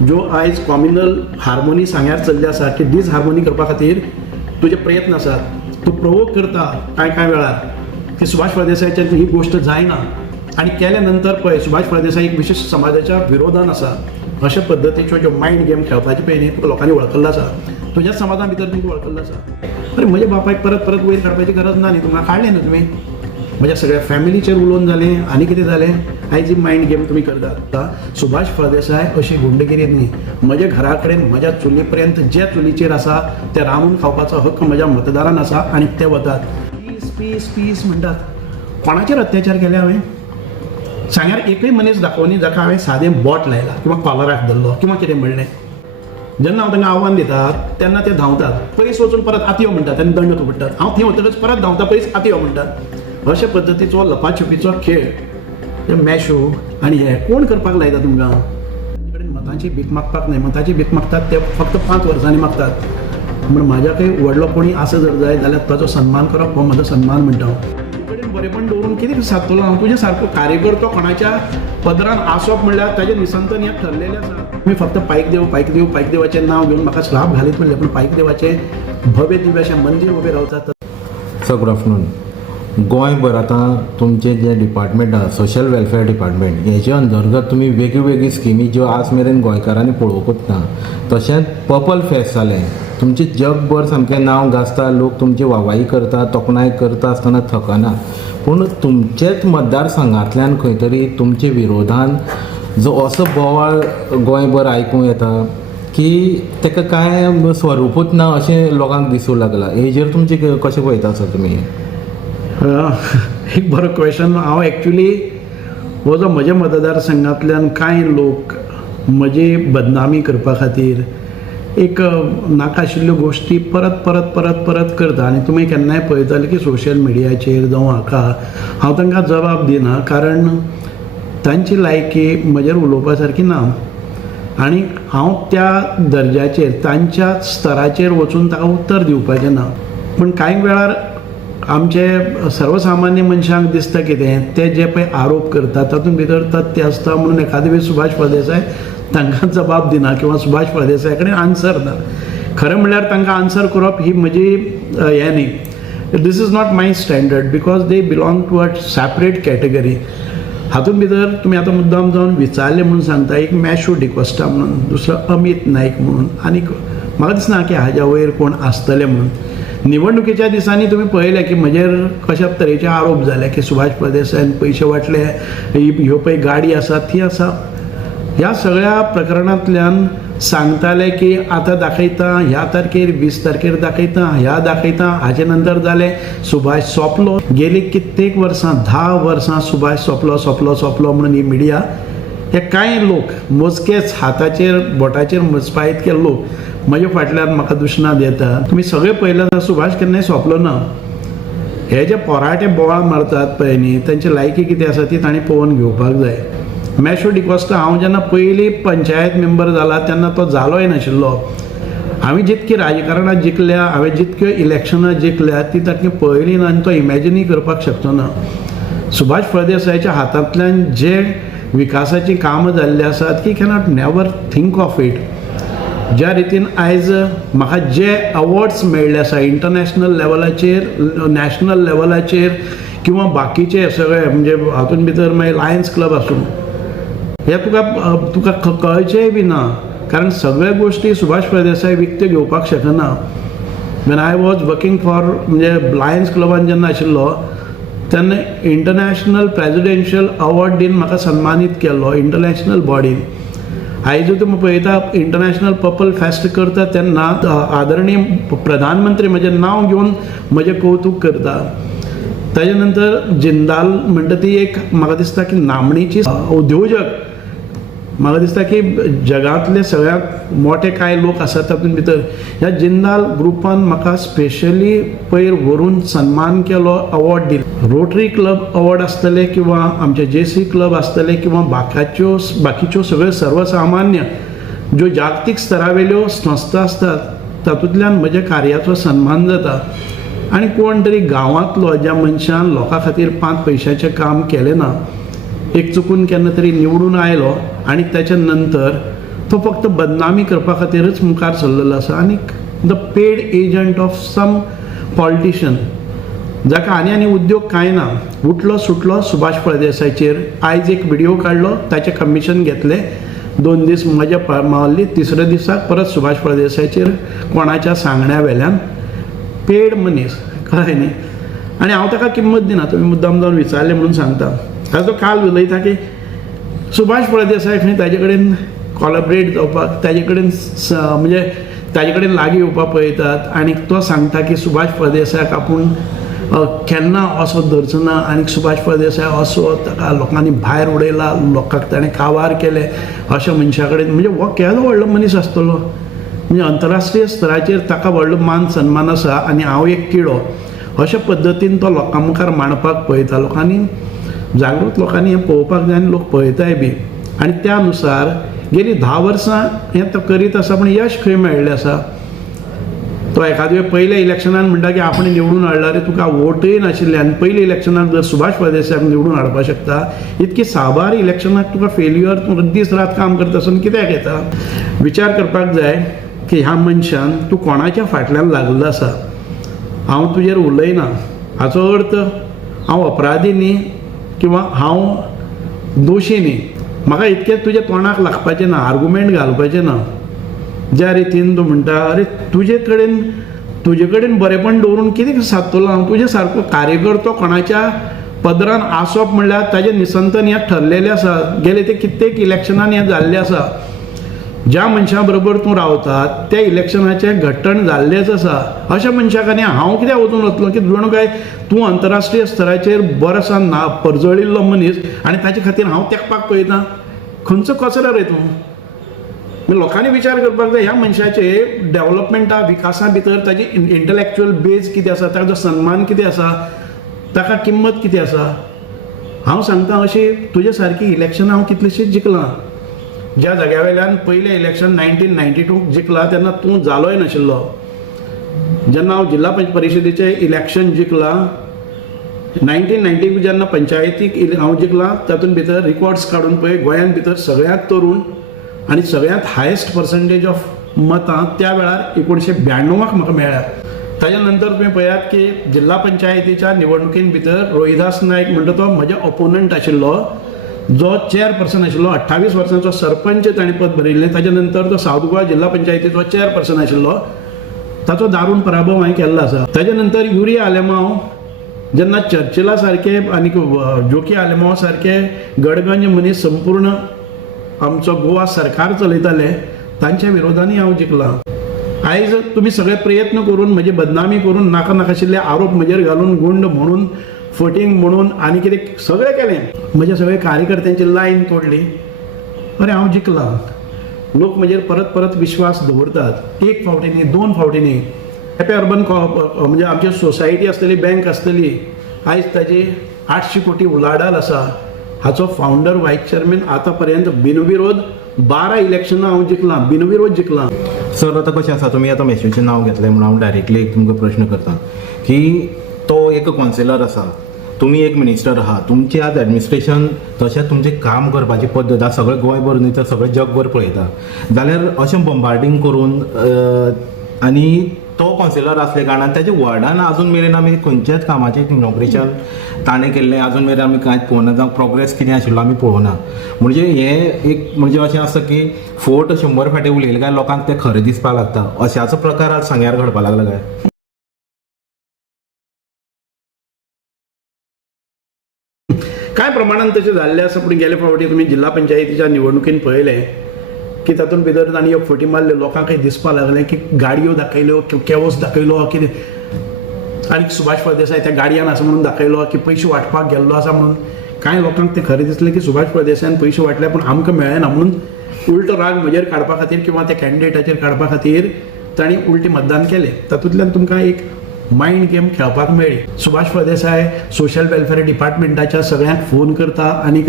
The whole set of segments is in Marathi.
ज्यो आयज कॉम्युनल हार्मोनी सांग्यार चल्ले आसा की डिसहार्मोनी करपा खातीर तुजे प्रयत्न आसात, तूं प्रोवोक करता कांय वेळार की सुभाष फळदेसायच्यान ही गोष्ट जायना आनी केल्या नंतर पळय सुभाष फळदेसाय एक विशिश्ट समाजाच्या विरोधान आसा अशा पद्दतीच्यो ज्यो मायंड गेम खेळपाचे पळय न्ही तुका लोकांनी वळखल्लो आसा, तुज्याच समाजा भितर तुमकां वळखल्लो आसा. अरे म्हज्या बापायक परत परत वयर काडपाची गरज ना न्ही, तुमकां काडलें न्ही तुमी, म्हज्या सगळ्या फॅमिलीचेर उलोवन जालें आनी कितें जालें. आयज ही मायंड गेम तुमी करतात. सुभाष फळदेसाय अशी गुंडगिरी न्ही, म्हज्या घरा कडेन म्हज्या चुली पर्यंत जे चुलीचेर आसा ते रांदून खावपाचो हक्क म्हज्या मतदारान आसा आनी ते वतात पीस पीस पीस म्हणटात. कोणाचेर अत्याचार केले हांवें सांग्यार एकूय मनीस दाखोवनी जाका हांवें सादें बोट लायलां किंवा कॉलराक धरलो किंवा कितें म्हणलें. जेन्ना हांव तांकां आव्हान दितात तेन्ना ते धांवतात, पयस वचून परत आती यो म्हणटात आनी दंड तुपडटात. हांव थंय वतकच परत धांवता, पयस आती यो म्हणटात. अशा पद्दतीचो लपाछपीचो खेळ मॅशो आनी हे कोण करपाक लायता तुमकां. तांचे कडेन मतांची भीक मागपाक न्हय, मतांची भीक मागतात ते फक्त 5 वर्सांनी मागतात. म्हण म्हाज्या काही व्हडलो कोणी आसा जर जाय जाल्यार ताचो सन्मान करप हो म्हजो सन्मान म्हणटा हांव. तुजे कडेन बरेपण दवरून कितें सादतलो हांव. तुजे सारको कार्यकर्तो कोणाच्या पदरान आसप म्हणल्यार ताजें निसंतन हें ठरलेलें आसा. तुमी फक्त पायक देवाचें नांव घेवन म्हाका श्राप घालीत म्हणलें, पूण पायक देवाचें भव्य दिव्य अशें मंदीर उबें रावतात. Sir good afternoon. गोंयभर आतां तुमचे जे डिपार्टमेंट आसा सोशल वेलफेअर डिपार्टमेंट हेजे अंतर्गत तुमी वेगळ्यो स्किमी ज्यो आज मेरेन गोंयकारांनी पळोवंकूच ना. तशेंच पर्पल फेस्ट जालें, तुमचे जगभर सामकें नांव गाजता, लोक तुमची वाहवाही करता, तोखणाय करता आसतना थकना. पूण तुमचेच मतदारसंघांतल्यान खंय तरी तुमचे विरोधान जो असो बोवाळ गोंयभर आयकूं येता की ताका कांय स्वरूपूच ना अशें लोकांक दिसूं लागलां. हेजेर तुमचे कशें पळयता सर तुमी? एक बरो क्वेश्चन. हांव एक्चुली हो जो म्हज्या मतदारसंघांतल्यान कांय लोक म्हजी बदनामी करपा खातीर एक नाका आशिल्ल्यो गोश्टी परत परत परत परत करता आनी तुमी केन्नाय पळयतले की सोशल मिडियाचेर जावं हाका हांव तांकां जबाब दिना, कारण तांची लायकी म्हजेर उलोवपा सारकी ना आनी हांव त्या दर्ज्याचेर तांच्या स्तराचेर वचून ताका उत्तर दिवपाचें ना. पूण कांय वेळार आमचे सर्वसामान्य मनशांक दिसता कितें ते जे पळय आरोप करतात तातूंत भितर तथ्य आसता म्हणून एखादे वेळी सुभाष फळदेसाय तांकां जबाब दिना किंवा सुभाष फळदेसाय कडेन आन्सर ना. खरें म्हणल्यार तांकां आन्सर करप ही म्हजी हें न्ही. This is not my standard because they belong to a separate category. हातूंत भितर तुमी आतां मुद्दाम जावन विचारलें म्हणून सांगता एक मॅशो डिकोस्टा म्हणून, दुसरो अमित नायक म्हणून, आनीक म्हाका दिसना की हाज्या वयर कोण आसतले म्हणून. निवडणुकीच्या दिसांनी तुम्ही पळयलें की म्हजेर कशा तरेचे आरोप जाले की सुभाष फळदेसायन पयशे वाटले, ह्यो पळय गाडी आसा ती आसा. ह्या सगळ्या प्रकरणांतल्यान सांगताले की आतां दाखयता, ह्या तारखेर 20 तारखेर दाखयता, ह्या दाखयता, हाचे नंतर जालें सुभाष सोंपलो. गेली कित्येक वर्सां 10 वर्सां सुभाष सोंपलो म्हणून ही मिडिया हे कांय लोक मोजकेच हाताचेर बोटाचेर मोजपा इतके लोक म्हज्या फाटल्यान म्हाका दुश्णां देता. तुमी सगळे पळयल्यार सुभाष केन्नाय सोंपलो ना. हे जे पोराटे बोवाळ मारतात पळय न्ही तांची लायकी कितें आसा ती तांणी पळोवन घेवपाक जाय. मॅशो डिकोस्टा हांव जेन्ना पयली पंचायत मेंबर जाला तेन्ना तो जालोय नाशिल्लो. हांवें जितकी राजकारणां जिखल्या, हांवें जितक्यो इलेक्शनां जिखल्या ती तातूंत पळयली ना आनी तो इमॅजिनूय करपाक शकचो ना. सुभाष फळदेसायच्या हातांतल्यान जे विकासाची कामां जाल्ली आसात की cannot never think of it. ज्या रितीन आयज म्हाका जे अवॉर्ड्स मेळ्ळे आसा इंटरनॅशनल लेवलाचेर, नॅशनल लेवलाचेर किंवा बाकीचे सगळे म्हणजे हातूंत भितर मागीर लायन्स क्लब आसूं हे तुका कळचेंय बी ना, कारण सगळे गोश्टी सुभाष फळदेसाय विकत्यो घेवपाक शकना. When I was working for म्हणजे लायन्स क्लबान जेन्ना आशिल्लो तेन्ना इंटरनॅशनल प्रेजिडेन्शियल अवॉर्ड दिन म्हाका सन्मानीत केल्लो इंटरनॅशनल बॉडीन. आयज तुमी पळयता इंटरनॅशनल पर्पल फेस्ट करता तेन्ना आदरणीय प्रधानमंत्री म्हजें नांव घेवन म्हजें कौतुक करता. ताजे नंतर जिंदाल म्हणटा ती एक म्हाका दिसता की नामणेची उद्योजक. म्हाका दिसता की जगांतले सगळ्यात मोठे कांय लोक आसात तातूंत भितर ह्या जिंदाल ग्रुपान म्हाका स्पेशली पयर व्हरून सन्मान केलो, अवॉर्ड दिलो. रोटरी क्लब अवॉर्ड आसतले किंवा आमचे JC क्लब आसतले किंवा बाकीच्यो सगळ्यो सर्वसामान्य ज्यो जागतीक स्तरावेल्यो संस्था आसतात तातूंतल्यान म्हज्या कार्याचो सन्मान जाता. आनी कोण तरी गांवांतलो ज्या मनशान लोकां खातीर 5 पयशाचें काम केलें ना, एक चुकून केन्ना तरी निवडून आयलो आनी त्याच्या नंतर तो फक्त बदनामी करपा खातीरच मुखार सरलेलो आसा आनी the paid agent of some politician जाका आनी उद्योग कांय ना, उठलो सुटलो सुभाष फळदेसायचेर. आयज एक व्हिडिओ काडलो, ताचें कमिशन घेतलें, 2 दीस मजा मावल्ली, तिसऱ्या दिसाक परत सुभाष फळदेसायचेर कोणाच्या सांगण्या वेल्यान पेड मनीस, कळ्ळें न्ही. आनी हांव ताका किंमत दिना, तुमी मुद्दाम जावन विचारलें म्हणून सांगता. ताजो काल उलयता की सुभाष फळदेसाय खंय ताजे कडेन कॉलॅबरेट जावपाक, ताजे कडेन म्हणजे ताजे कडेन लागीं येवपाक पळयतात आनी तो सांगता की सुभाष फळदेसायाक आपूण केन्ना असो धरचो ना आनी सुभाष फळदेसाय असो ताका लोकांनी भायर उडयला, लोकांक ताणें कावार केले अशा मनशा कडेन. म्हणजे हो केदो व्हडलो मनीस आसतलो, म्हणजे अंतरराष्ट्रीय स्तराचेर ताका व्हडलो मान सन्मान आसा आनी हांव एक किडो अशा पद्दतीन तो लोकां मुखार मांडपाक पळयता. लोकांनी जागृत लोकांनी हें पळोवपाक जाय आनी लोक पळयताय बी. आनी त्या अनुसार गेली 10 वर्सां हें तो करीत आसा, पूण यश खंय मेळ्ळें आसा. तो एखादे वेळ पयल्या इलेक्शनान म्हणटा की आपण निवडून हाडला रे, तुका वोटय नाशिल्ले आनी पयल्या इलेक्शनाक जर सुभाष फळदेसायाक निवडून हाडपाक शकता, इतकी साबार इलेक्शनाक तुका फेल्युअर, तूं दीस रात काम करता आसून कित्याक येता. विचार करपाक जाय की ह्या मनशान तूं कोणाच्या फाटल्यान लागलेलो आसा. हांव तुजेर उलयना, हाचो अर्थ हांव अपराधी न्ही किंवा हांव दोशी न्ही. म्हाका इतकें तुज्या तोंडाक लागपाचें ना, आर्गुमेंट घालपाचें ना. ज्या रितीन तूं म्हणटा अरे तुजे कडेन बरेपण दवरून कितें सादतलो हांव. तुजे सारको कार्यकर्तो कोणाच्या पदरान आसप म्हणल्यार ताजें निसंतन हें ठरलेलें आसा. गेले ते कित्येक इलेक्शनान हें जाल्लें आसा. ज्या मनशा बरोबर तूं रावता त्या इलेक्शनाचें घट्टण जाल्लेंच आसा. अशा मनशाक आनी हांव कित्याक वचून वतलो की जणू काय तूं अंतरराष्ट्रीय स्तराचेर बरोसा ना परजळिल्लो मनीस आनी ताचे खातीर हांव तेंकपाक पळयतां. खंयचो कचरो रे तूं. लोकांनी विचार करपाक जाय ह्या मनशाचे डेव्हलपमेंटा विकासा भितर ताजी इंटलेक्च्युअल बेज कितें आसा, ताजो सन्मान कितें आसा, ताका किंमत कितें आसा. हांव सांगता अशी तुजे सारकी इलेक्शनां हांव कितलींशींच जिखलां. ज्या जाग्या वयल्यान पयलें इलेक्शन 1992 जिखला तेन्ना तूं जालोय नाशिल्लो. जेन्ना हांव जिल्हा परिशदेचें इलेक्शन जिखलां 1992 जेन्ना पंचायतीक हांव जिखलां, तातूंत भितर रिकॉर्ड्स काडून पळय गोंयांत भितर सगळ्यांत तरूण आनी सगळ्यांत हायेस्ट पर्संटेज ऑफ मतां त्या वेळार 1992 म्हाका मेळ्ळ्या. ताज्या नंतर तुवें पळयात की जिल्हा पंचायतीच्या निवडणुकीन भितर रोहिदास नायक म्हणटा तो म्हजो ओपोनंट आशिल्लो, जो चेअरपर्सन आशिल्लो. 28 वर्सांचो सरपंच ताणें पद भरिल्लें. ताज्या नंतर तो सावथ गोवा जिल्हा पंचायतीचो चेअरपर्सन आशिल्लो. ताचो दारूण पराभव हांवें केल्लो आसा. ताज्या नंतर युरिया आलेमांव जेन्ना चर्चिला सारके आनी जोकी आलेमांव सारके गडगंज मनीस संपूर्ण आमचो गोवा सरकार चलयताले, तांच्या विरोधांनी हांव जिखलां. आयज तुमी सगळे प्रयत्न करून म्हजी बदनामी करून नाका नाकाशिल्ले आरोप म्हजेर घालून गुंड म्हणून फटींग म्हणून आनी कितें सगळें केलें. म्हज्या सगळे कार्यकर्त्यांची लायन तोडली. अरे हांव जिखलां. लोक म्हजेर परत परत विश्वास दवरतात. 1 फावटी न्ही, 2 फावटी न्ही. केपें अर्बन म्हणजे आमची सोसायटी आसतली, बँक आसतली, आयज ताजी 800 कोटी उलाढाल आसा. हाचो फावंडर व्हायस चेअरमॅन आतां पर्यंत बिनविरोध 12 इलेक्शनां हांव जिखलां, बिनविरोध जिखलां. सर आतां कशें आसा, तुमी आतां मेशूचें नांव घेतलें म्हणून हांव डायरेक्टली एक तुमकां प्रश्न करता की तो एक कावन्सिलर आसा, तुमी एक मिनिस्टर आहात, तुमचें आज एडमिनिस्ट्रेशन तशेंच तुमचें काम करपाची पद्दत आज सगळें गोंयभर न्ही तर सगळें जगभर पळयता. जाल्यार अशें बॉम्बार्डींग करून आनी तो कावन्सिलर आसले कारणान ताच्या वॉर्डान अजून मेरेन आमी खंयच्याच कामाचें इनॉग्रेशन ताणें केल्लें अजून मेरेन आमी कांयच पळोवना, जावं प्रोग्रेस कितें आशिल्लो आमी पळोवना. म्हणजे हें एक म्हणजे अशें आसा की फोट 100 फावटी उलयले काय लोकांक तें खरें दिसपाक लागता. अशाचो प्रकार आज सांग्यार घडपाक लागला काय? कांय प्रमाणान तशें जाल्लें आसा. पूण गेले फावटी तुमी जिल्हा पंचायतीच्या निवडणुकीन पळयलें की तातूंत भितर तांणी एक फटी मारले. लोकांक दिसपाक लागलें की गाडयो दाखयल्यो, केवस दाखयलो कितें, आनी सुभाष फळदेसाय त्या गाडयान आसा म्हणून दाखयलो की पयशे वांटपाक गेल्लो आसा म्हणून. कांय लोकांक तें खरें दिसलें की सुभाष फळदेसायान पयशे वांटले पूण आमकां मेळ्ळे ना म्हणून उलटो राग म्हजेर काडपा खातीर किंवा त्या कॅन्डिडेटाचेर काडपा खातीर तांणी उलटें मतदान केलें. तातूंतल्यान तुमकां एक मायंड गेम खेळपाक मेळ्ळी. सुभाष फळदेसाय सोशल वेलफेअर डिपार्टमेंटाच्या सगळ्यांक फोन करता आनी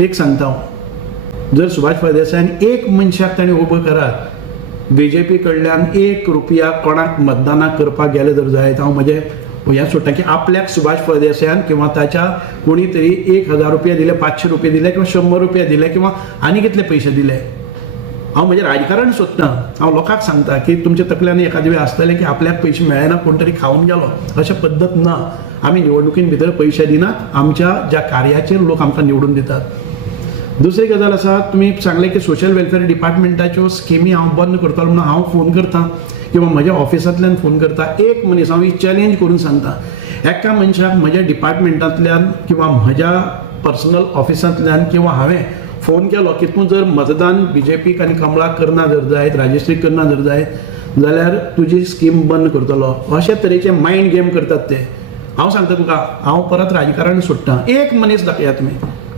एक सांगता हांव, जर सुभाष फळदेसायान एक मनशाक ताणें उबो करात, BJP कडल्यान 1 रुपया कोणाक मतदानाक करपाक गेले जर जायत, हांव म्हजें हें सोडटा की आपल्याक सुभाष फळदेसायान किंवा ताच्या कोणी तरी 1000 रुपया दिले, 500 रुपया दिले किंवा 100 रुपया दिले किंवा आनी कितले पयशे दिले, हांव म्हजें राजकारण सोदतां. हांव लोकांक सांगता की तुमच्या तकल्यान एखादे वेळ आसतलें की आपल्याक पयशे मेळना कोण तरी खावन गेलो, अशें पद्दत ना. आमी निवडणुकीन भितर पयशे दिनात, आमच्या ज्या कार्याचेर लोक आमकां निवडून दितात. दुसरी गजाल आसा, तुमी सांगलें की सोशल वेलफेअर डिपार्टमेंटाच्यो स्किमी हांव बंद करतलो म्हणून हांव फोन करतां किंवा म्हज्या ऑफिसांतल्यान फोन करता. एक मनीस हांव ही चॅलेंज करून सांगता, एका मनशाक म्हज्या डिपार्टमेंटांतल्यान किंवा म्हज्या पर्सनल ऑफिसांतल्यान किंवा हांवें फोन केलो की तूं जर मतदान BJPक आनी कमळाक करना जर जायत, राजश्री करना जर जायत जाल्यार तुजी स्कीम बंद करतलो, अशे तरेचे मायंड गेम करतात ते. हांव सांगता तुका, हांव परत राजकारण सोडटां. एक मनीस दाखयात तुमी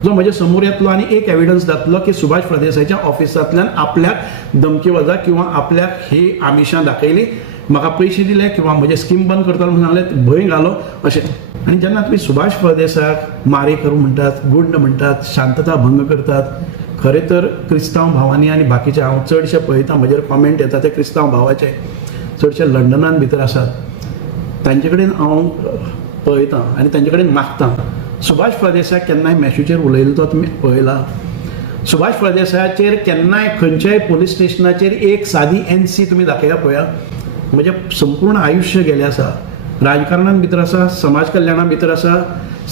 जो म्हज्या समोर येतलो आनी एक एविडन्स दाखलो की सुभाष फळदेसायच्या ऑफिसांतल्यान आपल्याक धमकी वजा किंवा आपल्याक ही आमिशां दाखयली, म्हाका पयशे दिले किंवा म्हजे स्कीम बंद करतलो म्हणून सांगलें, भंय घालो अशें. आनी जेन्ना तुमी सुभाष फळदेसाक मारेकरू म्हणटात, गुंड म्हणटात, शांतता भंग करतात, खरें तर क्रिस्तांव भावांनी आनी बाकीचे हांव चडशे पळयता म्हजेर कॉमेंट येता ते क्रिस्तांव भावाचे, चडशे लंडनान भितर आसात, तांचे कडेन हांव पळयतां आनी तांचे कडेन मागतां. सुभाष फळदेसाक केन्नाय मॅशूचेर उलयलो तो तुमी पळयला? सुभाष फळदेसायाचेर केन्नाय खंयच्याय पुलीस स्टेशनाचेर एक सादी NC तुमी दाखया पळया. म्हजें संपूर्ण आयुश्य गेलें आसा, राजकारणान भितर आसा, समाज कल्याणा भितर आसा,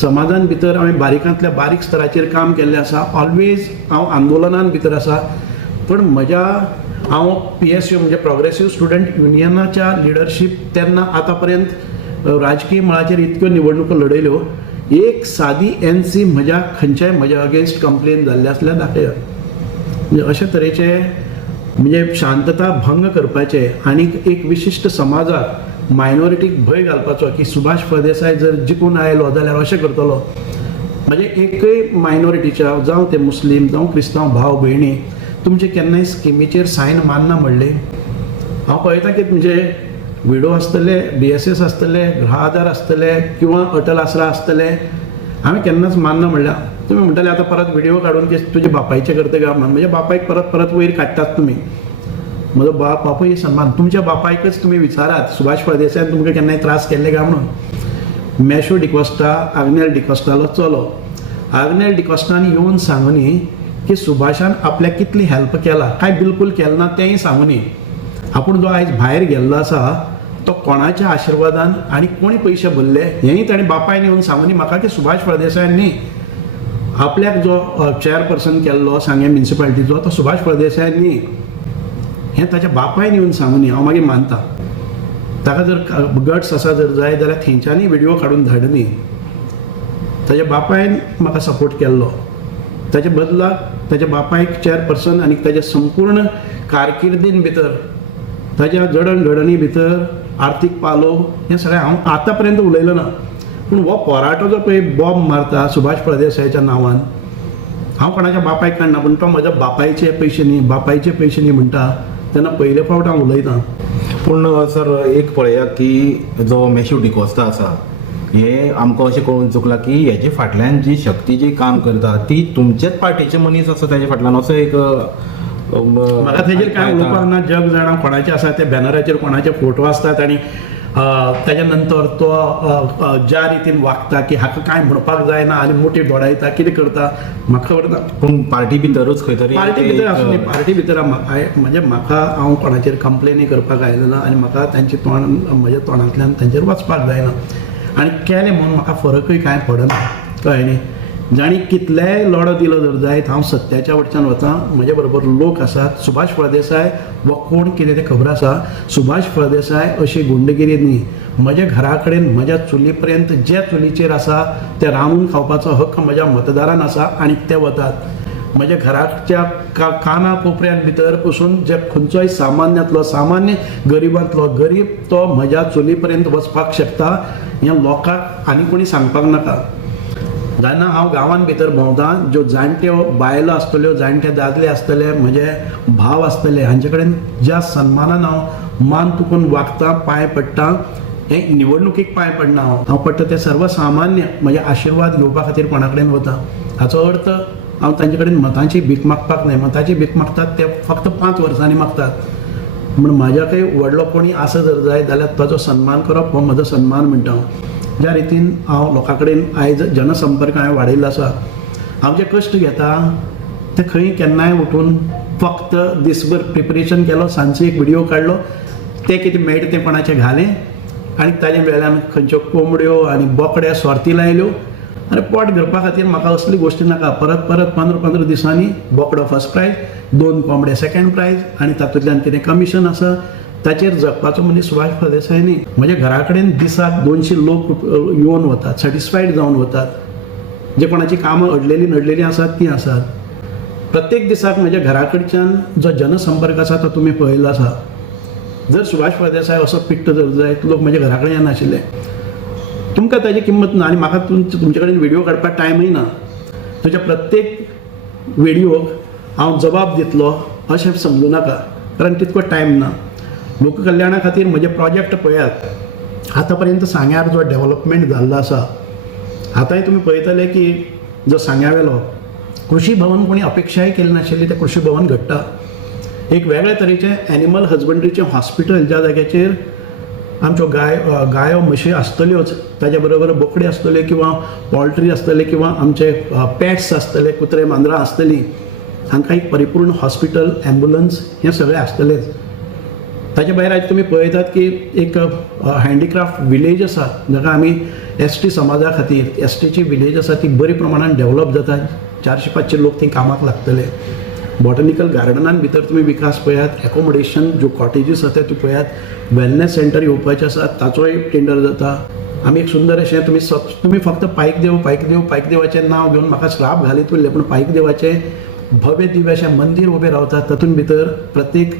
समाजान भितर हांवें बारीकांतल्या बारीक स्तराचेर काम केल्लें आसा, ऑलवेज हांव आंदोलनान भितर आसा. पण हांव PSU म्हणजे प्रोग्रेसीव स्टुडंट युनियनाच्या लिडरशीप तेन्ना आतां पर्यंत राजकीय मळाचेर इतक्यो निवडणुको लढयल्यो, एक सादी NC म्हज्या अगेन्स्ट कंप्लेन जाल्ले आसल्यार दाखया. म्हणजे अशे तरेचे म्हणजे शांतता भंग करपाचे आनी एक विशिश्ट समाजाक मायनॉरिटीक भंय घालपाचो की सुभाष फळदेसाय जर जिखून आयलो जाल्यार अशें करतलो. म्हणजे एकय मायनॉरिटीच्या, जावं ते मुस्लीम जावं क्रिस्तांव भाव भयणी, तुमचे केन्नाय स्किमीचेर सायन मारना म्हणले. हांव पळयता की म्हणजे विडो आसतले, BSS आसतले, गृह आधार आसतले किंवा अटल आसरा आसतले, हांवें केन्नाच मानना म्हणल्या. तुमी म्हणटाले आतां परत व्हिडिओ काडून की तुजे बापायचे करता काय म्हणून. म्हणजे बापायक परत वयर काडटात तुमी. म्हजो बापूय सन्मान, तुमच्या बापायकच तुमी विचारात सुभाष फळदेसायान तुमकां केन्नाय त्रास केल्ले काय म्हणून. मॅशो डिकॉस्टा आग्नेल डिकॉस्टालो चलो, आग्नेल डिकॉस्टान येवन सांगुनी की सुभाषान आपल्याक कितली हेल्प केला, काय बिलकूल केलें ना तेंय सांगुनी. आपूण जो आयज भायर गेल्लो आसा तो कोणाच्या आशिर्वादान आनी कोणी पयशे भरले हेंय ताणें बापायन येवन सांगुनी म्हाका की सुभाष फळदेसायांनी आपल्याक जो चेअरपर्सन केल्लो सांगे म्युनिसिपालिटीचो तो सुभाष फळदेसायांनी हें ताच्या बापायन येवन सांगुनी. हांव मागीर मानता. ताका जर गट्स आसा जर जाय जाल्यार थंयच्यानी व्हिडिओ काडून धाडनी. ताच्या बापायन म्हाका सपोर्ट केल्लो, ताच्या बदलाक ताच्या बापायक चेअरपर्सन आनी ताच्या संपूर्ण कारकिर्दीन भितर ताच्या जडणघडणी भितर आर्थीक पालो हें सगळें हांव आतां पर्यंत उलयलो ना. पूण हो पोराटो जो पळय बॉम्ब मारता सुभाष फळदेसायाच्या नांवान, हांव कोणाच्या बापायक काडना, पूण तो म्हज्या बापायचे पयशे न्ही म्हणटा तेन्ना पयले फावट हांव उलयतां. पूण सर एक पळयात की जो मॅशू डिकॉस्टा आसा हे आमकां अशें कळून चुकलां की हेजे फाटल्यान जी शक्ती जी काम करता ती तुमचेच पार्टीचे मनीस आसा तेजे फाटल्यान असो एक म्हाका तेजेर कांय उलोवपाक ना. जग जाणा कोणाचे आसा ते बॅनराचेर कोणाचे फोटो आसतात आनी ताच्या नंतर तो ज्या रितीन वागता की हाका कांय म्हणपाक जायना आनी मोठी दोडायता कितें करता म्हाका खबर ना. पूण पार्टी भितरूच खंय तरी पार्टी भितर आसूं पार्टी भितर म्हणजे म्हाका हांव कोणाचेर कंप्लेनी करपाक आयलो ना आनी म्हाका तांचे म्हज्या तोंडांतल्यान तांचेर वचपाक जायना. आनी केलें म्हणून म्हाका फरकूय कांय पडना. कळ्ळें न्ही. जाणी कितलेय लढो दिलो जर जायत हांव सत्याच्या वटच्यान वतां. म्हजे बरोबर लोक आसात. सुभाष फळदेसाय वो कोण कितें तें खबर आसा. सुभाष फळदेसाय अशी गुंडगिरी न्ही. म्हज्या घरा कडेन म्हज्या चुली पर्यंत जे चुलीचेर आसा ते रांदून खावपाचो हक्क म्हज्या मतदारान आसा आनी ते वतात. म्हज्या घराच्या काना कोपऱ्यान भितर पसून जे खंयचोय सामान्य गरिबांतलो गरीब तो म्हज्या चुली पर्यंत वचपाक शकता. हें लोकांक आनी कोणी सांगपाक नाका. जेन्ना हांव गांवांत भितर भोंवतां ज्यो जाणट्यो बायलो आसतल्यो, जाणटे दादले आसतले, म्हजे भाव आसतले, हांचे कडेन ज्या सन्मानान हांव मान तुकून वागतां, पांय पडटां, हें निवडणुकीक पांय पडना हांव पडटा ते सर्वसामान्य म्हजे आशिर्वाद घेवपा खातीर कोणा कडेन वतां. हाचो अर्थ हांव तांचे कडेन मतांची भीक मागपाक न्हय. मताची भीक मागतात ते फक्त 5 वर्सांनी मागतात. म्हण म्हाज्याकय व्हडलो कोणी आसा जर जाय जाल्यार ताचो सन्मान करप हो म्हजो सन्मान म्हणटा हांव. ज्या रितीन हांव लोकां कडेन आयज जनसंपर्क हांवें वाडयल्लो आसा, हांव जे कश्ट घेता ते खंय केन्नाय उठून फक्त दिसभर प्रिपरेशन केलो, सांजचो एक व्हिडिओ काडलो, ते कितें मेळटा तें कोणाचें घालें आनी ताजे वेल्यान खंयच्यो कोंबड्यो आनी बोकड्या स्वार्थी लायल्यो आनी पोट भरपा खातीर म्हाका असली गोश्टी नाका. परत परत 15-15 दिसांनी बोकडो फर्स्ट प्रायज, 2 कोंबडे सेकंड प्रायज आनी तातूंतल्यान कितें कमिशन आसा ताचेर जगपाचो मनीस सुभाष फळदेसाय न्ही. म्हज्या घरा कडेन दिसाक 200 लोक येवन वतात, सॅटिस्फायड जावन वतात. जे कोणाची कामां अडलेली नडलेली आसात ती आसात. प्रत्येक दिसाक म्हज्या घरा कडच्यान जो जनसंपर्क आसा तो तुमी पळयल्लो आसा. जर सुभाष फळदेसाय असो पिट्ट जर जायत लोक म्हज्या घरा कडेन येनाशिल्ले, तुमकां ताची किंमत ना आनी म्हाका तुमचे कडेन व्हिडिओ काडपाक टायमय ना. तुज्या प्रत्येक व्हिडिओक हांव जबाब दितलो अशें समजूं नाका, कारण तितको टायम ना. लोककल्याणा खातीर म्हजे प्रोजेक्ट पळयात. आतां पर्यंत सांग्यार जो डेव्हलपमेंट जाल्लो आसा, आतांय तुमी पळयतले की जो सांग्यावेलो कृषी भवन कोणी अपेक्षाय केली नाशिल्ली तें कृषी भवन घडटा. एक वेगळे तरेचें एनिमल हजबंड्रीचें हॉस्पिटल, ज्या जाग्याचेर आमच्यो गायो म्हशी आसतल्योच, ताज्या बरोबर बोकडी आसतल्यो किंवा पोल्ट्री आसतले किंवा आमचे पेट्स आसतले, कुत्रे मांजरां आसतलीं, हांकां एक परिपूर्ण हॉस्पिटल, एम्ब्युलन्स हें सगळें आसतलेंच. ताचे भायर आज तुम्ही पळयतात की एक हँडिक्राफ्ट विलेज आसा, जाका आमी एसटी समाजा खातीर एसटीची विलेज आसा ती बरी प्रमाणात डेव्हलप जाता. 400-500 लोक थंय कामाक लागतले. बॉटनिकल गार्डनान भितर तुम्ही विकास पळयात, एकोमोडेशन ज्यो कॉटेजीस आसा त्यो पळयात, वेलनेस सेंटर येवपाचें आसा ताचोय टेंडर जाता. आमी एक सुंदर अशें तुमी फक्त पायक देवाचें नांव घेवन म्हाका श्राप घालीत उरले, पूण पायक देवाचें भव्य दिव्य अशें मंदीर उबें रावता. तातूंत भितर प्रत्येक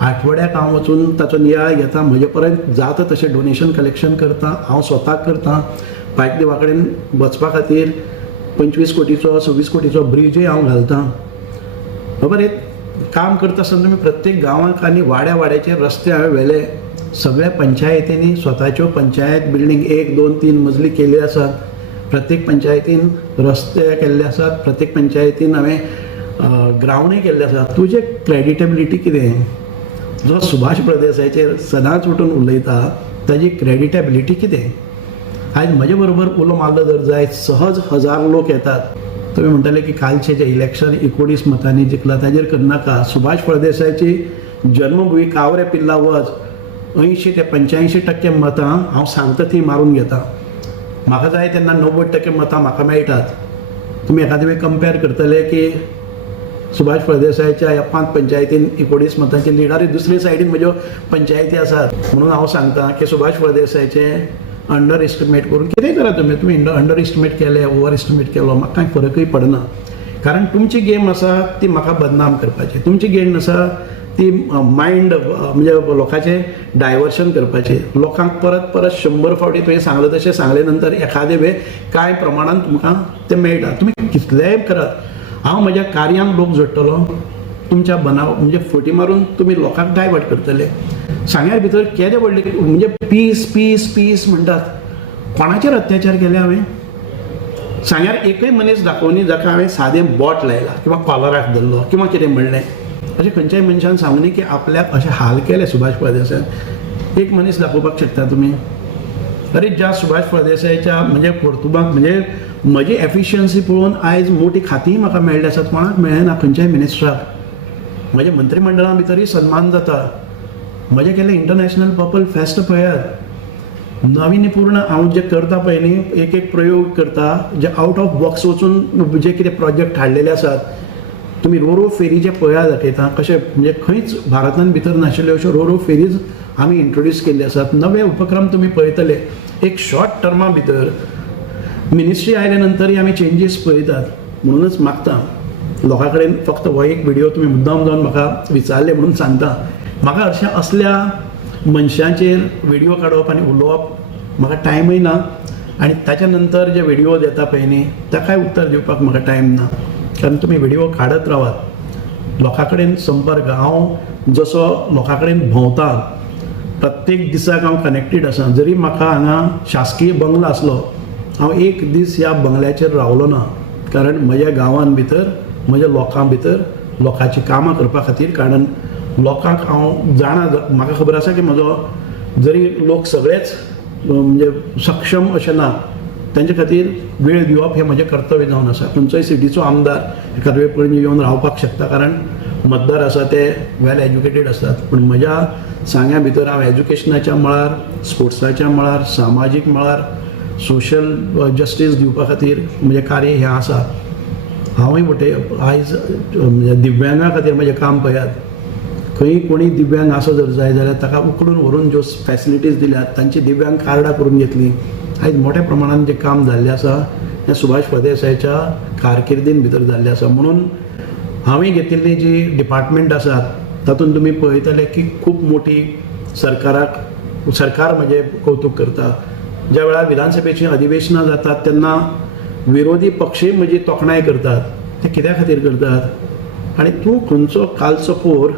आठवड्याक हांव वचून ताचो नियाळ घेता, म्हजे पर्यंत जाता तशें डोनेशन कलेक्शन करता, हांव स्वताक करता. पायक देवा कडेन वचपा खातीर 25 कोटीचो 26 कोटीचो ब्रिजय हांव घालतां. बरोबर, एक काम करता आसतना तुमी प्रत्येक गांवांक आनी वाड्याचे रस्ते हांवें व्हेले. सगळ्या पंचायतींनी स्वताच्यो पंचायत बिल्डींग 1, 2, 3 मजली केल्ली आसात. प्रत्येक पंचायतीन रस्ते केल्ले आसात, प्रत्येक पंचायतीन हांवें ग्रावंडय केल्ले आसात. तुजें क्रेडिटेबिलिटी कितें? जो सुभाष फळदेसायचेर सदांच उठून उलयता ताजी क्रेडिटेबिलिटी कितें? आज म्हजे बरोबर उलो मारलो जर जायत सहज 1000 लोक येतात. तुमी म्हणटले की कालचे जे इलेक्शन 19 मतांनी जिखला ताजेर करनाका. सुभाष फळदेसायची जन्मभूमी कावरे पिल्ला वच 80 ते 85% मतां हांव सांगता ती मारून घेता. म्हाका जाय तेन्ना 90% मतां म्हाका मेळटात. तुमी एखादे वेळ कंपेर करतले की सुभाष फळदेसायच्या ह्या 5 पंचायतीन 19 मतांचे लिडर, दुसरे सायडीन म्हज्यो पंचायती आसात. म्हणून हांव सांगता की सुभाष फळदेसायचे अंडर एस्टिमेट करून कितेंय करा तुम्ही अंडर एस्टिमेट केले, ओवर एस्टिमेट केलो, म्हाका कांय फरकय पडना. कारण तुमची गेम आसा ती म्हाका बदनाम करपाची, तुमची गेम आसा ती मायंड म्हणजे लोकांचे डायवर्शन करपाचे. लोकांक परत 100 फावटी तुवें सांगलें तशें सांगले नंतर एखादे वेळ कांय प्रमाणात तुमकां तें मेळटा. तुमी कितलेंय करात, हांव म्हज्या कार्यांक लोक जोडटलो. तुमच्या म्हणजे फटी मारून तुमी लोकांक डायवर्ट करतले. सांग्यार भितर केदे व्हडले म्हणजे पीस म्हणटात. कोणाचेर अत्याचार केले हांवें? सांग्यार एकय मनीस दाखोवनी जाका हांवें सादें बोट लायला किंवा कॉलराक धरलो किंवा कितें म्हणलें अशें खंयच्याय मनशान सांगूनी की आपल्याक अशें हाल केले सुभाष फळदेसायन. एक मनीस दाखोवपाक शकता तुमी? अरे ज्या सुभाष फळदेसायच्या म्हणजे कर्तुबाक म्हणजे म्हजी एफिशियन्सी पळोवन आयज मोठी खातीं म्हाका मेळ्ळी आसात. कोणाक मेळना, खंयच्याय मिनिस्टराक. म्हज्या मंत्रिमंडळा भितरय सन्मान जाता. म्हजें केल्लें इंटरनॅशनल पर्पल फेस्ट पळयात. नाविन्यपूर्ण हांव जे करता पळय न्ही, एक प्रयोग करता जे आउट ऑफ बॉक्स वचून जे कितें प्रोजेक्ट हाडलेले आसात. तुमी रोरो फेरीचे पळया दाखयता कशें म्हणजे खंयच भारतान भितर नाशिल्ल्यो अश्यो रोरो फेरीज आमी इंट्रोड्यूस केल्ले आसात. नवे उपक्रम तुमी पळयतले. एक शॉर्ट टर्मा भितर मिनिस्ट्री आयल्या नंतरय आमी चेंजीस पळयतात. म्हणूनच मागता लोकां कडेन फक्त हो एक व्हिडिओ तुमी मुद्दाम जावन म्हाका विचारले म्हणून सांगता. म्हाका अशें असल्या मनशांचेर व्हिडिओ काडप आनी उलोवप म्हाका टायमय ना. आनी ताच्या नंतर जे व्हिडिओ येता पळय न्ही ताकाय उत्तर दिवपाक म्हाका टायम ना. कारण तुमी व्हिडिओ काडत रावात. लोकां कडेन संपर्क, हांव जसो लोकां कडेन भोंवता प्रत्येक दिसाक हांव कनेक्टेड आसा. जरी म्हाका हांगा शासकीय बंगलो आसलो, हांव एक दीस ह्या बंगल्याचेर रावलो ना. कारण म्हज्या गांवांत भितर म्हज्या लोकां भितर लोकांची कामां करपा खातीर. कारण लोकांक हांव जाणा, म्हाका खबर आसा की म्हजो जरी लोक सगळेच म्हणजे सक्षम अशें ना, तांचे खातीर वेळ दिवप हें म्हजें कर्तव्य जावन आसा. खंयचोय सिटीचो आमदार एखादे वेळ पणजे येवन रावपाक शकता. कारण मतदार आसा ते वेल एज्युकेटेड आसतात, पूण म्हज्या सांग्या भितर हांव एज्युकेशनाच्या मळार, स्पोर्ट्साच्या मळार, सामाजीक मळार, सोशल जस्टीस दिवपा खातीर म्हजें कार्य हें आसा. हांवूय वटे आयज दिव्यांगा खातीर म्हजें काम पळयात. खंय कोणी दिव्यांग आसो जर जाय जाल्यार ताका उखलून व्हरून ज्यो फॅसिलिटीज दिल्यात, तांची दिव्यांग कार्डां करून घेतली. आयज मोठ्या प्रमाणात जें काम जाल्लें आसा हें सुभाष फळदेसायच्या कारकिर्दीन भितर जाल्लें आसा. म्हणून हांवें घेतिल्ली जी डिपार्टमेंट आसात तातूंत तुमी पळयतले की खूब मोठी सरकार म्हजें कौतुक करता. ज्या वेळार विधानसभेचीं अधिवेशनां जातात तेन्ना विरोधी पक्षूय म्हजी तोखणाय करतात. ते कित्या खातीर करतात? आनी तूं खंयचो कालचो पोर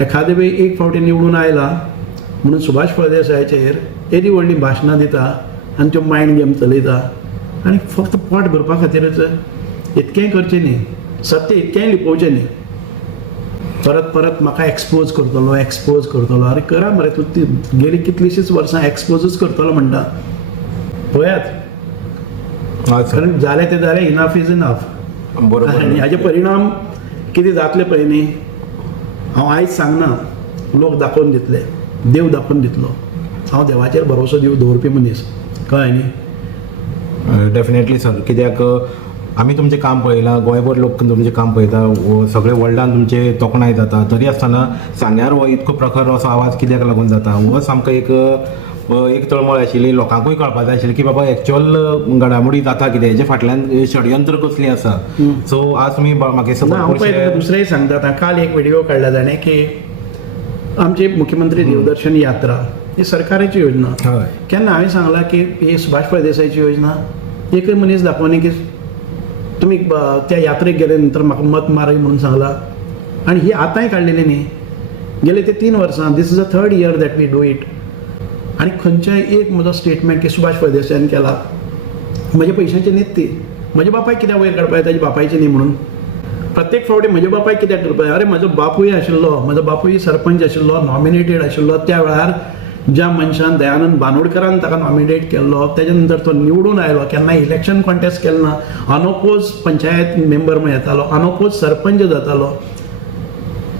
एखादे वेळी एक फावटी निवडून आयला म्हणून सुभाष फळदेसायाचेर येदी व्हडली भाशणां दिता आनी त्यो मायंड गेम चलयता आनी फक्त पोट भरपा खातीरच इतकेंय करचें न्ही, सत्य इतकेंय लिपोवचें न्ही. परत परत म्हाका एक्सपोज करतलो. अरे करा मरे, तूं ती गेली कितलींशींच वर्सां एक्सपोजूच करतलो म्हणटा. पळयात, कारण जालें तें जालें, इनफ इज इनफ. बरोबर. आनी हाचे परिणाम कितें जातले पळय न्ही, हांव आयज सांगना, लोक दाखोवन दितले, देव दाखोवन दितलो. हांव देवाचेर भरोसो दवरपी मनीस, कळ्ळें न्ही. डेफिनेटली सर, कित्याक आमी तुमचें काम पळयलां, गोंयभर लोक तुमचें काम पळयता, सगळे वर्ल्डान तुमचे तोखणाय जाता. तरी आसतना सांग्यार हो इतको प्रखर असो आवाज कित्याक लागून जाता? हो सामको एक तळमळ आशिल्ली, लोकांकूय कळपाक जाय आशिल्लें की बाबा एक्चुअल घडामोडी जाता कितें, हेजे फाटल्यान षडयंत्र कसलीं आसा. सो आज तुमी म्हाका हांव पळय दुसरेंय सांगता. काल एक व्हिडिओ काडला ताणें की आमची मुख्यमंत्री देवदर्शन यात्रा ही सरकाराची योजना. हय. केन्ना हांवें सांगलां की ही सुभाष फळदेसायची योजना? एकय मनीस दाखोवनी की तुमी त्या यात्रेक गेले नंतर म्हाका मत मारय म्हणून सांगला. आनी ही आतांय काडलेली न्ही, गेले ते 3 वर्सां. This is the 3rd year that we do it. आनी खंयचेय एक म्हजो स्टेटमेंट की सुभाष फळदेसायान केला, म्हज्या पयशांची न्हीत ती. म्हज्या बापायक कित्याक वयर काडपाक ताच्या बापायची न्ही म्हणून. प्रत्येक फावटी म्हज्या बापायक कित्याक करपाक? अरे म्हजो बापूय आशिल्लो, म्हजो बापूय सरपंच आशिल्लो, नॉमिनेटेड आशिल्लो. त्या वेळार ज्या मनशान दयानंद बानोडकरान ताका नॉमिनेट केल्लो, तेज्या नंतर तो निवडून आयलो, केन्ना इलेक्शन कॉन्टेस्ट केलें ना, अनओपोज पंचायत मेंबर म्हण येतालो, अनओपोज सरपंच जातालो.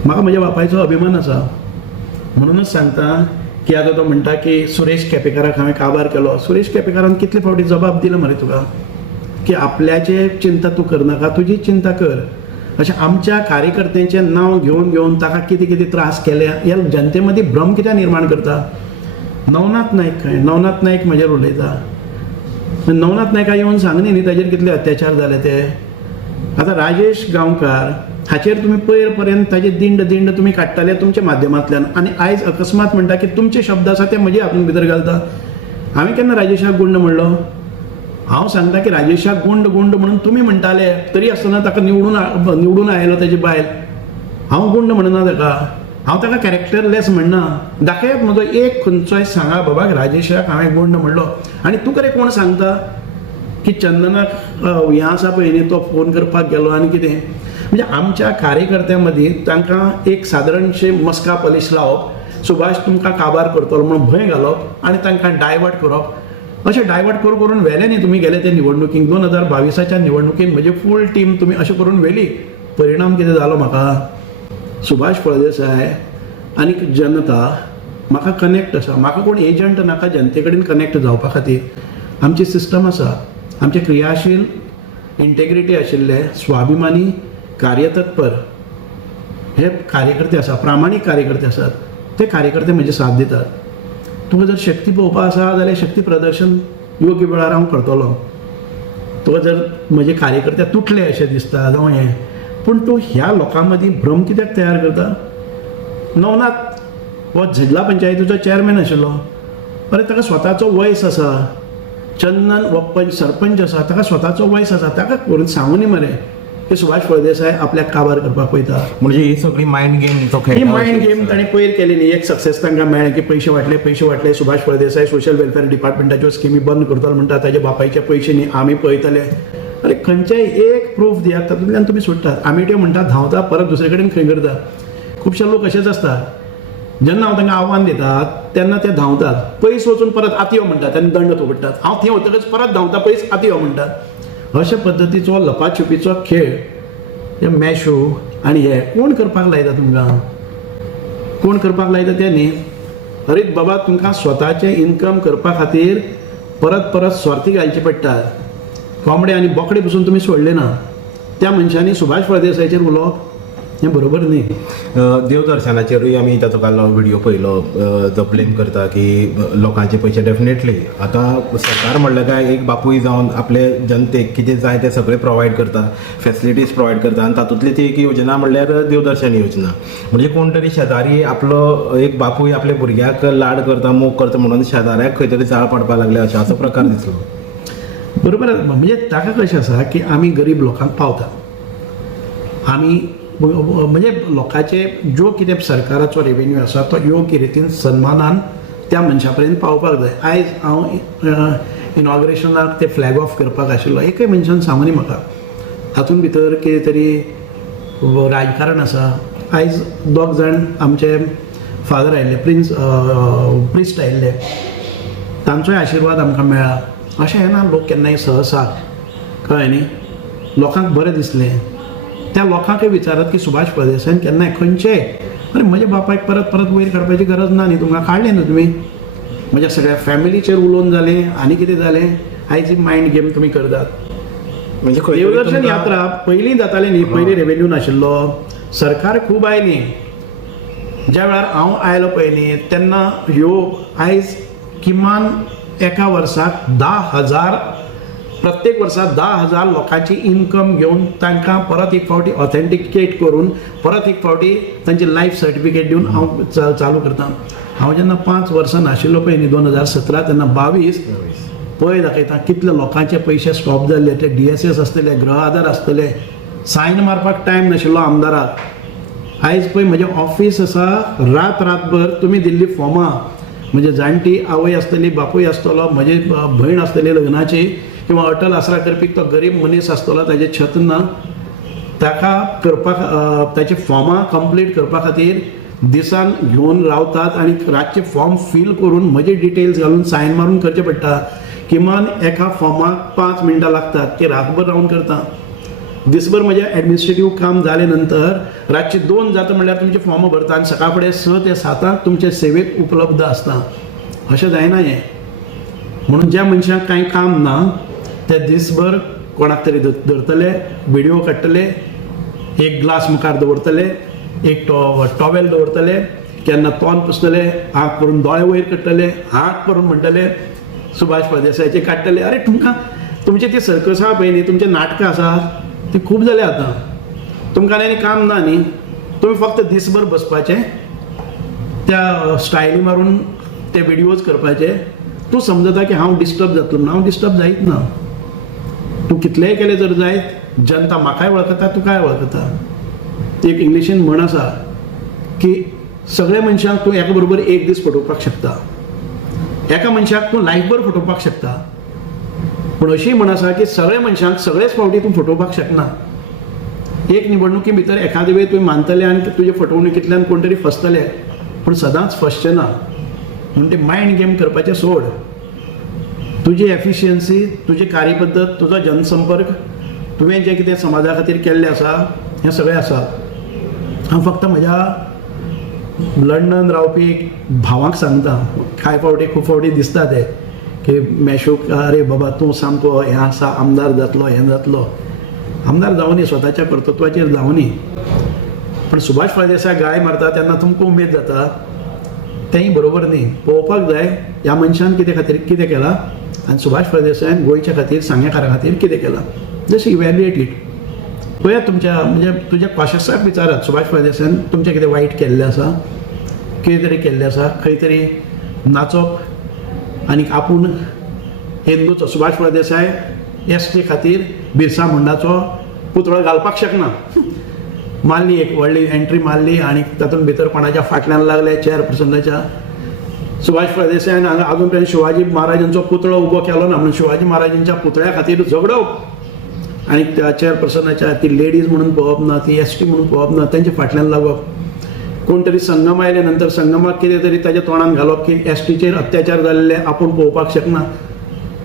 म्हाका म्हज्या बापायचो अभिमान आसा. म्हणूनच सांगता की आतां तो म्हणटा की सुरेश केपेकाराक हांवें काबार केलो. सुरेश केपेकारान कितले फावटी जबाब दिलो मरे तुका की आपल्याचे चिंता तूं करनाका, तुजी चिंता कर. अशें आमच्या कार्यकर्त्यांचें नांव घेवन घेवन ताका कितें कितें त्रास केले, ह्या जनते मदीं भ्रम कित्याक निर्माण करता? नवनाथ नायक म्हजेर उलयता. नवनाथ नायका येवन सांगनी न्ही ताजेर कितले अत्याचार जाले ते. आतां राजेश गांवकार हाचेर तुमी पयर पर्यंत ताजे दिंड तुमी काडटाले तुमच्या माध्यमांतल्यान, आनी आयज अकस्मात म्हणटा की तुमचे शब्द आसा ते म्हजे हातूंत भितर घालता. हांवें केन्ना राजेशाक गुंड म्हणलो? हांव सांगता की राजेशाक गुंड म्हणून तुमी म्हणटाले, तरी आसतना ताका निवडून आयलो ताजी बायल. हांव गुंड म्हणना ताका, हांव ताका कॅरेक्टरलेस म्हणना. दाखयात म्हजो एक खंयचोय सांगा बाबा राजेशाक हांवें गुंड म्हणलो. आनी तुका रे कोण सांगता की चंदनाक हें आसा पळय न्ही, तो फोन करपाक गेलो आनी कितें? म्हणजे आमच्या कार्यकर्त्यां मदीं तांकां एक सादारणशे मस्का पॉलिश लावप, सुभाष तुमकां काबार करतलो म्हणून भंय घालप आनी तांकां डायवर्ट करप. अशें डायवर्ट करून व्हेलें न्ही तुमी गेले ते निवडणुकीक. 2022च्या निवडणुकीन म्हजी फूल टीम तुमी अशें करून व्हेली. परिणाम कितें जालो? म्हाका सुभाष फळदेसाय आनी जनता म्हाका कनेक्ट आसा. म्हाका कोण एजंट नाका जनते कडेन कनेक्ट जावपा खातीर. आमची सिस्टम आसा, आमचे क्रियाशील, इंटेग्रिटी आशिल्ले, स्वाभिमानी, कार्यतत्पर हे कार्यकर्ते आसा, प्रामाणीक कार्यकर्ते आसात. ते कार्यकर्ते म्हजे साथ दितात. तुका जर शक्ती पळोवपा आसा जाल्यार शक्ती प्रदर्शन योग्य वेळार हांव करतलो. तुका जर म्हजे कार्यकर्ते तुटले अशें दिसता जावं हें, पूण तूं ह्या लोकां मदीं भ्रम कित्याक तयार करता? नवनाथ हो झिडला पंचायतीचो चेअरमॅन आशिल्लो. अरे ताका स्वताचो वयस आसा. चंदन हो सरपंच आसा, ताका स्वताचो वयस आसा. ताका करून सांगू न्ही मरे की सुभाष फळदेसाय आपल्याक काबार करपाक पळयता. म्हणजे ही सगळी मायंड गेम तो ही मायंड गेम ताणें पयर केली न्ही. एक सक्सेस तांकां मेळ्ळें की पयशे वाटले. सुभाष फळदेसाय सोशल वेलफेअर डिपार्टमेंटाच्यो स्किमी बंद करतलो म्हणटा, ताजे बापायचे पयशे न्ही आमी पळयतले. अरे खंयचेय एक प्रूफ दियात, तातूंतल्यान तुमी सोडटात. आमी त्यो म्हणटा धांवता परत दुसरे कडेन खंय करता. खुबशे लोक अशेच आसता, जेन्ना हांव तांकां आव्हान दितात तेन्ना ते धांवतात, पयस वचून परत आती यो म्हणटात आनी दंड थोपडटात. हांव थंय वतकच परत धांवता, पयस आती यो म्हणटात. अशा पद्दतीचो लपाछुपीचो खेळ, हे मॅशो आनी हे कोण करपाक लायता तुमकां? कोण करपाक लायता तें न्ही. अरे बाबा, तुमकां स्वताचें इन्कम करपा खातीर परत परत स्वार्थी घालचे पडटा. कोंबडे आनी बोकडे पसून तुमी सोडले ना. त्या मनशांनी सुभाष फळदेसायाचेर उलोवप हें बरोबर न्ही. देवदर्शनाचेरूय आमी ताचो काल व्हिडिओ पळयलो. तो ब्लेम करता की लोकांचे पयशे डेफिनेटली आतां सरकार म्हणलें काय एक बापूय जावन आपले जनतेक कितें जाय तें सगळें प्रोवायड करता, फॅसिलिटीज प्रोवायड करता. आनी तातूंतली ती एक योजना म्हणल्यार देवदर्शन योजना. म्हणजे कोण तरी शेजारी आपलो एक बापूय आपल्या भुरग्याक लाड करता, मोग करता म्हणून शेजाऱ्याक खंय तरी जाळ पडपाक लागले अशें असो प्रकार दिसलो. बरोबर. म्हणजे ताका कशें आसा की आमी गरीब लोकांक पावता. आमी म्हणजे लोकांचे जो कितें सरकाराचो रेवेन्यू आसा तो योग्य रितीन सन्मानान त्या मनशा पर्यंत पावपाक जाय. आयज हांव इनॉग्रेशनाक ते फ्लॅग ऑफ करपाक आशिल्लो. एकय मनशान सांगूं न्ही म्हाका हातूंत भितर कितें तरी राजकारण आसा. आयज दोग जाण आमचे फादर आयिल्ले, प्रिस्ट आयिल्ले, तांचोय आशिर्वाद आमकां मेळ्ळा. अशें हें ना लोक केन्नाय सहसा कळ्ळें न्ही. लोकांक बरें दिसलें. त्या लोकांकय विचारात की सुभाष फळदेसायान केन्नाय खंयचे अरे म्हज्या बापायक परत परत वयर काडपाची गरज ना न्ही, तुमकां काडलें न्हू तुमी. म्हज्या सगळ्या फॅमिलीचेर उलोवन जालें आनी कितें जालें. आयज ही मायंड गेम तुमी करतात. म्हणजे देवदर्शन यात्रा पयलीं जाताली न्ही, पयलीं रेवेन्यू नाशिल्लो. सरकार खूब आयली. ज्या वेळार हांव आयलो पळय न्ही तेन्ना ह्यो आयज किमान एका वर्साक 10,000 प्रत्येक वर्साक 10,000 लोकांची इन्कम घेवन तांकां परत एक फावटी ऑथेंटिकेट करून परत एक फावटी तांची लायफ सर्टिफिकेट दिवन हांव चालू करता. हांव जेन्ना 5 वर्सां नाशिल्लो पळय न्ही 2017 तेन्ना 22 पळय दाखयता कितले लोकांचे पयशे स्टॉप जाल्ले. ते DSS आसतले, गृह आधार आसतले, सायन मारपाक टायम नाशिल्लो आमदाराक. आयज पळय म्हजें ऑफिस आसा, रातभर तुमी दिल्ली फॉर्मां, म्हणजे जाणटी आवय आसतली, बापूय आसतलो, म्हजी भयण आसतली लग्नाची, किंवा अटल आसरा करपी तो गरीब मनीस आसतलो ताजें छत ना, ताका करपाक ताची फॉर्मां कंप्लीट करपा खातीर दिसान घेवन रावतात आनी रातचे फॉर्म फील करून म्हजे डिटेल्स घालून सायन मारून करचे पडटा. किमान एका फॉर्माक 5 मिनटां लागतात. ते रातभर रावन करता. दिसभर म्हजें एडमिनिस्ट्रेटीव काम जाले नंतर रातचे 2 जाता म्हणल्यार तुमचे फॉर्म भरता आनी सकाळ फुडें 6 ते 7 तुमचे सेवेक उपलब्ध आसता. अशें जायना हें. म्हणून ज्या मनशाक कांय काम ना ते दिसभर कोणाक तरी धरतले, व्हिडिओ काडटले, एक ग्लास मुखार दवरतले, एक टॉवेल दवरतले, केन्ना तोंड पुसतले, हात करून दोळे वयर करतले, हात करून म्हणटले सुभाष फळदेसायाचे काडटले. अरे तुमकां तुमची ती सर्कस आहा पळय न्ही, तुमचे नाटकां आसा ती खूब जाले आतां. तुमकां आनी काम ना न्ही. तुमी फक्त दिसभर बसपाचें, त्या स्टायली मारून ते व्हिडिओज करपाचे. तूं समजता की हांव डिस्टर्ब जातलो म्हणून. हांव डिस्टर्ब जायत ना. तूं कितलेंय केलें जर जायत, जनता म्हाकाय वळखता, तुकाय वळखता. एक इंग्लिशीन म्हण आसा की सगळ्या मनशांक तूं एका बरोबर एक दीस फटोवपाक शकता, एका मनशाक तूं लायफभर फटोवपाक शकता. पूण अशी म्हण आसा की सगळ्या मनशांक सगळेच फावटी तूं फटोवपाक शकना. एक निवडणुकी भितर एखादे वेळ तुवें मानतले आनी तुजे फटवणुकींतल्यान कोण तरी फसतले, पूण सदांच फसचें ना. म्हणून ते मायंड गेम करपाचें सोड. तुजी एफिशियन्सी, तुजी कार्यपद्दत, तुजो जनसंपर्क, तुवें जें कितें समाजा खातीर केल्लें आसा हें सगळें आसा. हांव फक्त म्हज्या लंडन रावपी भावाक सांगता, कांय फावटी खूब फावटी दिसता ते की मेशूक अरे बाबा तूं सामको हें आसा, आमदार जातलो, हें जातलो. आमदार जावं न्ही, स्वताच्या कर्तृत्वाचेर जावं न्ही. पण सुभाष फळदेसाय गाळी मारता तेन्ना तुमकां उमेद जाता, तेंय बरोबर न्ही. पळोवपाक जाय ह्या मनशान कितें केलां आनी सुभाष फळदेसायान गोंयच्या खातीर, सांगेकारा खातीर कितें केलां. Just evaluate it. पळयात तुमच्या म्हणजे तुज्या कॉशसाक विचारात सुभाष फळदेसायान तुमचें कितें वायट केल्लें आसा, कितें तरी केल्लें आसा, खंय तरी नाचप आनी आपूण हिंदूचो. सुभाष फळदेसाय ST खातीर बिरसा मुंडाचो पुतळो घालपाक शकना. मारली, एक व्हडली एंट्री मारली आनी तातूंत भितर कोणाच्या फाटल्यान लागले चेअरपर्सनाच्या. सुभाष फळदेसायान हांगा आजून पर्यंत शिवाजी महाराजांचो पुतळो उबो केलो ना, म्हणून शिवाजी महाराजांच्या पुतळ्या खातीर झगडप आनी त्या चेअरपर्सनाच्या ती लेडीज म्हणून पळोवप ना, ती ST म्हणून पळोवप ना, तेंच्या फाटल्यान लागप. कोण तरी संगम आयले नंतर संगमाक कितें तरी ताच्या तोंडान घालप की STचेर अत्याचार जाल्ले आपूण पळोवपाक शकना.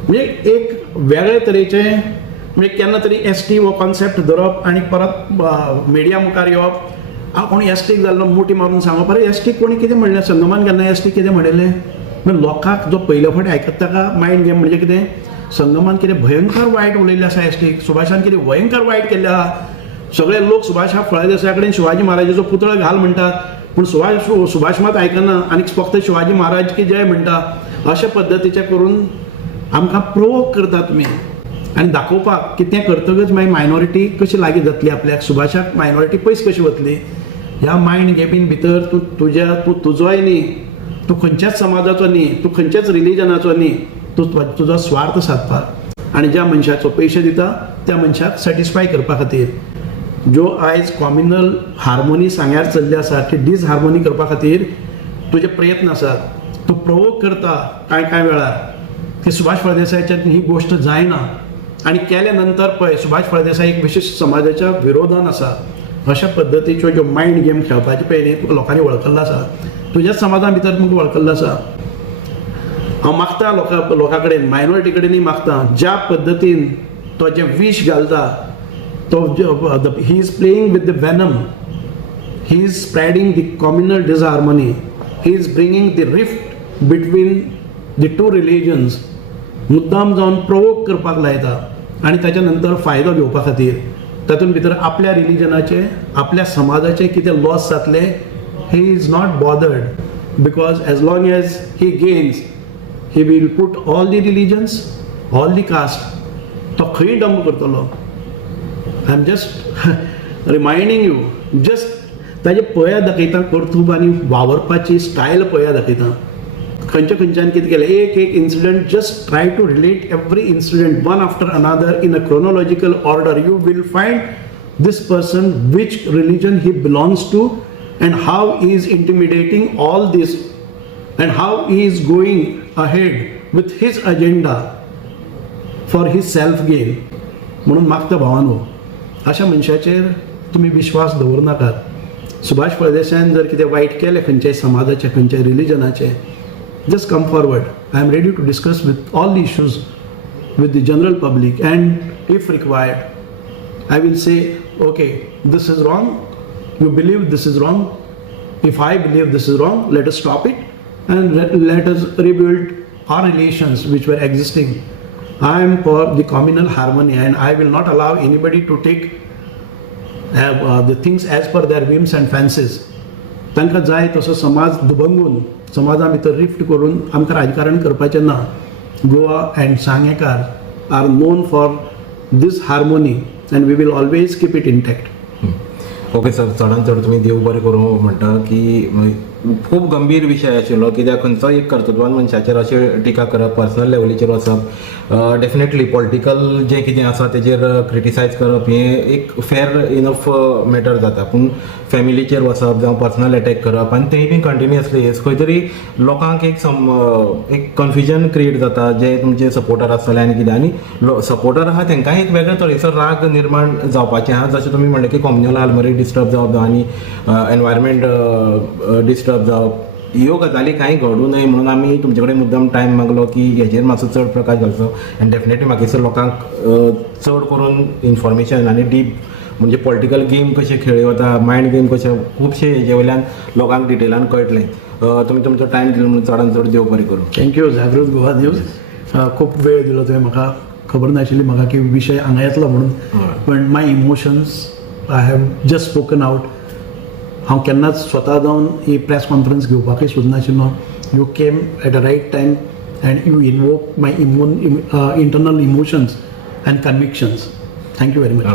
म्हणजे एक वेगळे तरेचे म्हणजे केन्ना तरी एस.टी. हो कॉन्सेप्ट धरप आनी परत मिडिया मुखार येवप, हांव कोणी एस.टीक जाल्लो मोठी मारून सांगप, अरे एस.टीक कोणी कितें म्हणलें, संगमान केन्ना एस.टीक कितें म्हणिल्लें. म्हणजे लोकांक जो पयले फावटी आयकता ताका मायंड गेम म्हणजे कितें, संगमान कितें भयंकर वायट उलयल्लें आसा एस.टीक, सुभाषान कितें भयंकर वायट केल्लें आहा. सगळे लोक सुभाष फळदेसाय कडेन शिवाजी महाराजाचो पुतळो घाल म्हणटात, पूण सुभाष मात आयकना आनी फक्त शिवाजी महाराज की जय म्हणटा. अशा पद्दतीचें करून आमकां प्रोवोक करता तुमी आनी दाखोवपाक की तें करतकच मागीर मायनॉरिटी कशी लागीं जातली आपल्याक, सुभाषाक मायनॉरिटी पयस कशी वतली. ह्या मायंड गेमीन भितर तूं तुजोय न्ही, तूं खंयच्याच समाजाचो न्ही, तूं खंयच्याच रिलीजनाचो न्ही, तूं तुजो स्वार्थ सादपाक आनी ज्या मनशाचो पयशे दिता त्या मनशाक सॅटिस्फाय करपा खातीर, ज्यो आयज कॉम्युनल हार्मोनी सांग्यार चल्ली आसा ती डिसहार्मोनी करपा खातीर तुजे प्रयत्न आसात. तूं प्रोवोक करता कांय वेळार की सुभाष फळदेसायच्यान ही गोश्ट जायना आनी केल्या नंतर पळय सुभाष फळदेसाय एक विशिश्ट समाजाच्या विरोधान आसा. अशा पद्दतीच्यो ज्यो मायंड गेम खेळपाचे पयलीं तुका लोकांनी वळखल्लो आसा, तुज्याच समाजा भितर तुमकां वळखल्लो आसा. हांव मागता लोकां कडेन, मायनॉरिटी कडेनूय मागता, ज्या पद्दतीन तो जें विश घालता, तो he is playing with the venom, he is spreading the communal disharmony, he is bringing the rift between the two religions, मुद्दाम जावन प्रोवोक करपाक लायता आनी ताच्या नंतर फायदो घेवपा खातीर तातूंत भितर आपल्या रिलीजनाचे, आपल्या समाजाचे कितें लॉस जातले he is not bothered, because as long as he gains he will put all the religions, all the caste, तो खंय डंब करतलो. I am just reminding you, just ताजे पळया दाखयता कर्तूब आनी वावरपाची स्टायल पळया दाखयता. खंयच्यान कितें केलें, एक incident, just try to relate every incident one after another in a chronological order. You will find this person which religion he belongs to and how he is intimidating all this and how he is going ahead with his agenda for his self gain. म्हणून मागता भावानो, अशा मनशाचेर तुमी विश्वास दवरूं नाकात. सुभाष फळदेसायान जर कितें वायट केलें खंयच्याय समाजाचें, खंयच्याय रिलीजनाचें, just come forward. I am ready to discuss with all the issues with the general public, and if required I will say, okay, this is wrong, you believe this is wrong, if I believe this is wrong, let us stop it and let us rebuild our relations which were existing. I am for the communal harmony and I will not allow anybody to take the things as per their whims and fancies. तांकां जाय तसो समाज दुभंगून समाजा भितर रिफ्ट करून आमकां राजकारण करपाचें ना. गोवा अँड सांगेकार are known for this harmony and we will always keep it intact. Okay sir, चडांत चड तुमी देव बरें करूं म्हणटा की खूब गंभीर विशय आशिल्लो, कित्याक खंयचो एक कर्तृत्वान मनशाचेर अशें टिका करप, पर्सनल लेवलीचेर वचप, डेफिनेटली पॉलिटिकल जें कितें आसा तेजेर क्रिटिसायज करप हें एक फेर इनफ मॅटर जाता, पूण फॅमिलीचेर वचप जावं पर्सनल अटॅक करप आनी तेंय बी कंटिन्युअसली खंय तरी लोकांक एक कन्फ्युजन क्रिएट जाता, जे तुमचे सपोर्टर आसतले आनी कितें, आनी सपोर्टर आहा तांकांय एक वेगळे तरेचो राग निर्माण जावपाचें आहा. जशें तुमी म्हणलें की कॉम्युनल हार्मनी डिस्टर्ब जावप आनी एनवायरमेंट डिस्टर्ब जावप, ह्यो गजाली कांय घडू नये म्हणून आमी तुमचे कडेन मुद्दम टायम मागलो की हेजेर मातसो चड प्रकाश घालचो. आनी डेफिनेटली म्हाका दिसता लोकांक चड करून इन्फॉर्मेशन आनी डीप म्हणजे पॉलिटिकल गेम कशे खेळ्ळे वता, मायंड गेम कशे, खुबशे हेजे वयल्यान लोकांक डिटेलान कळटलें. तुमी तुमचो टायम दिलो म्हणून चडांत चड देव बरें करूं. थँक्यू जागृत गोवा न्यूज. खूब वेळ दिलो तुवें म्हाका, खबर नाशिल्ली म्हाका की विशय हांगा येतलो म्हणून, पण my emotions I have just spoken out. हांव केन्नाच स्वता जावन ही प्रेस कॉन्फरन्स घेवपाकूय सोदनाशिल्लो. You came at a right time and you invoke my internal emotions and convictions. Thank you very much.